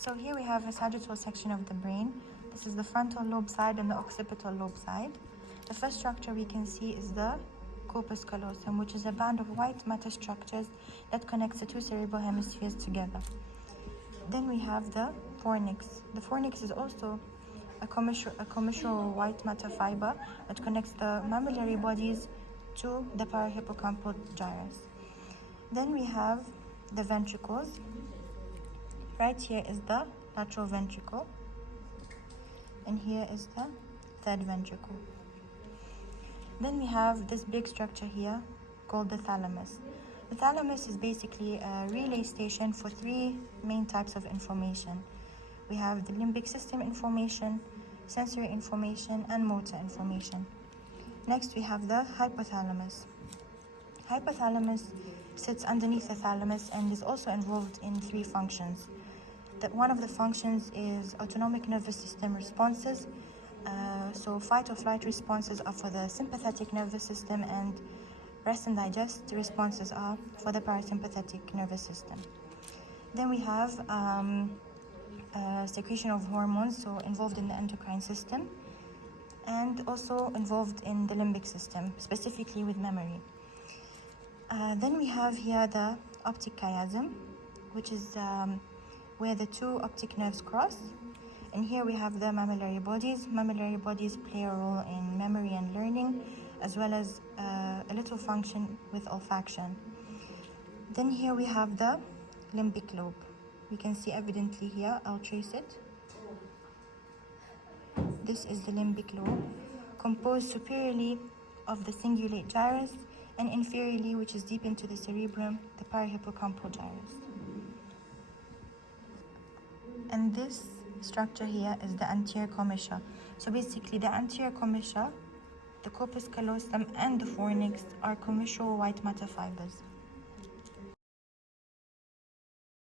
So here we have a sagittal section of the brain. This is the frontal lobe side and the occipital lobe side. The first structure we can see is the corpus callosum, which is a band of white matter structures that connects the two cerebral hemispheres together. Then we have the fornix. The fornix is also a commissure white matter fiber that connects the mammillary bodies to the parahippocampal gyrus. Then we have the ventricles. Right here is the lateral ventricle, and here is the third ventricle. Then we have this big structure here called the thalamus. The thalamus is basically a relay station for three main types of information. We have the limbic system information, sensory information, and motor information. Next, we have the hypothalamus. Hypothalamus sits underneath the thalamus and is also involved in three functions. One of the functions is autonomic nervous system responses. So fight or flight responses are for the sympathetic nervous system, and rest and digest responses are for the parasympathetic nervous system. Then we have secretion of hormones, so involved in the endocrine system, and also involved in the limbic system, specifically with memory. Then we have here the optic chiasm, which is where the two optic nerves cross. And here we have the mammillary bodies. Mammillary bodies play a role in memory and learning, as well as a little function with olfaction. Then here we have the limbic lobe. We can see evidently here, I'll trace it. This is the limbic lobe, composed superiorly of the cingulate gyrus, and inferiorly, which is deep into the cerebrum, the parahippocampal gyrus. And this structure here is the anterior commissure. So basically the anterior commissure, the corpus callosum, and the fornix are commissure white matter fibers.